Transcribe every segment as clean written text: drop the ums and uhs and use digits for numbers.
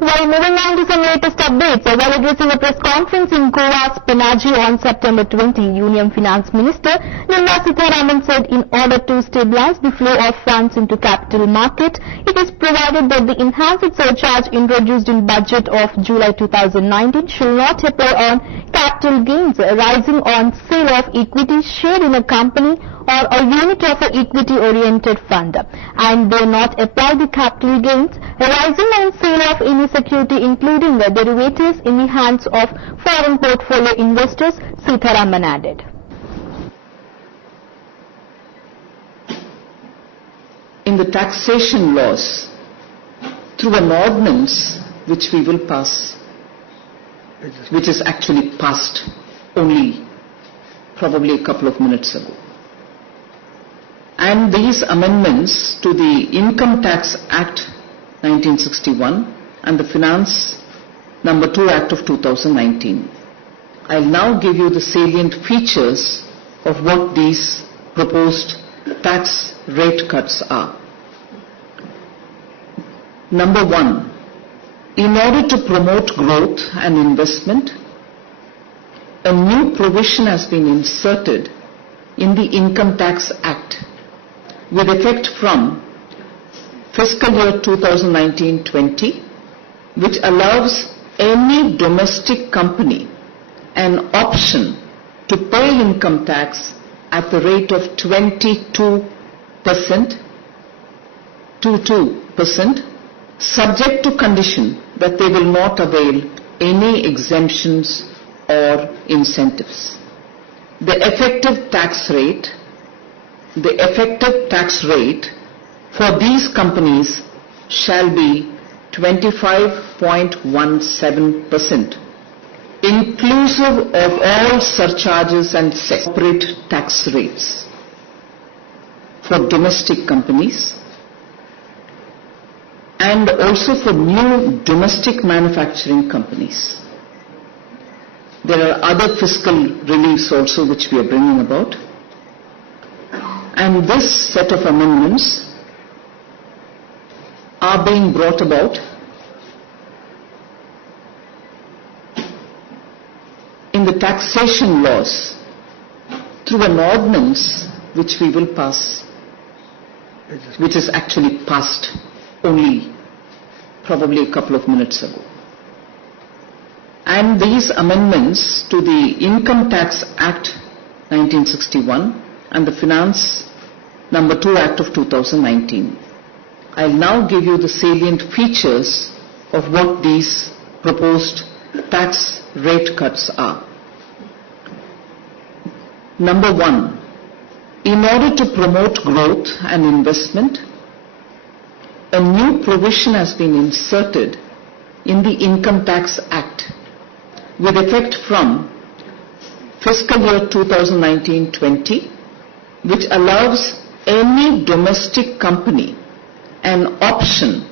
Well, moving on to some latest updates. While addressing a press conference in Goa's Panaji on September 20, Union Finance Minister Nirmala Sitharaman said in order to stabilize the flow of funds into capital market, it is provided that the enhanced surcharge introduced in budget of July 2019 shall not apply on capital gains arising on sale of equity share in a company or a unit of an equity-oriented fund, and do not apply the capital gains arising on sale of any security including the derivatives in the hands of foreign portfolio investors, Sitharaman added. In the taxation laws, through an ordinance which we will pass, which is actually passed only probably a couple of minutes ago. And these amendments to the Income Tax Act 1961 and the Finance No. 2 Act of 2019. I'll now give you the salient features of what these proposed tax rate cuts are. Number 1. In order to promote growth and investment, a new provision has been inserted in the Income Tax Act with effect from fiscal year 2019-20, which allows any domestic company an option to pay income tax at the rate of 22%, subject to condition that they will not avail any exemptions or incentives. The effective tax rate for these companies shall be 25.17%, inclusive of all surcharges and separate tax rates for domestic companies and also for new domestic manufacturing companies. There are other fiscal reliefs also which we are bringing about. And this set of amendments are being brought about in the taxation laws through an ordinance which we will pass, which is actually passed only probably a couple of minutes ago. And these amendments to the Income Tax Act 1961 and the Finance No. 2 Act of 2019. I'll now give you the salient features of what these proposed tax rate cuts are. Number 1. In order to promote growth and investment, a new provision has been inserted in the Income Tax Act with effect from fiscal year 2019-20, which allows any domestic company an option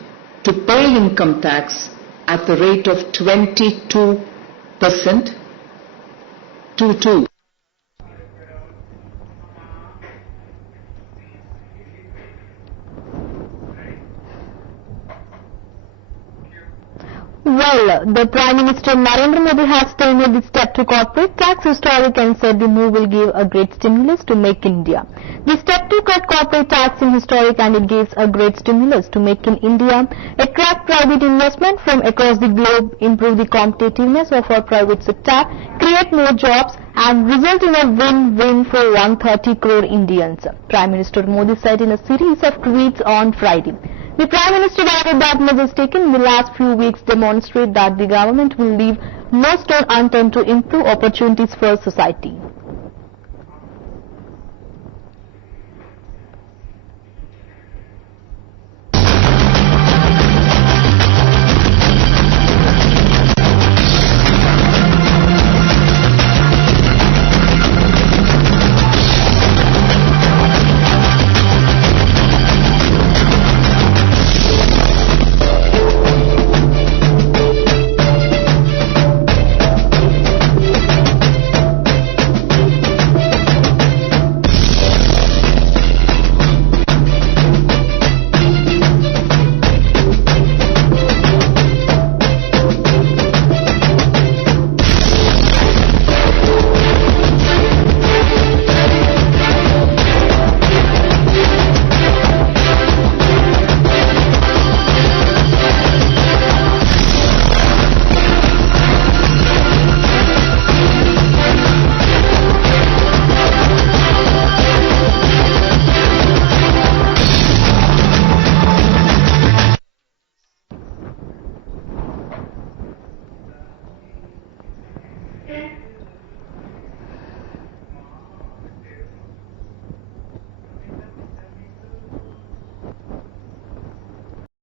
to pay income tax at the rate of 22%. Well, the Prime Minister Narendra Modi has taken the step to corporate tax historic and said the move will give a great stimulus to Make India. The step to cut corporate tax in historic and it gives a great stimulus to Make in India, attract private investment from across the globe, improve the competitiveness of our private sector, create more jobs and result in a win-win for 130 crore Indians, Prime Minister Modi said in a series of tweets on Friday. The Prime Minister added that measures taken in the last few weeks demonstrate that the government will leave no stone unturned to improve opportunities for society. Okay.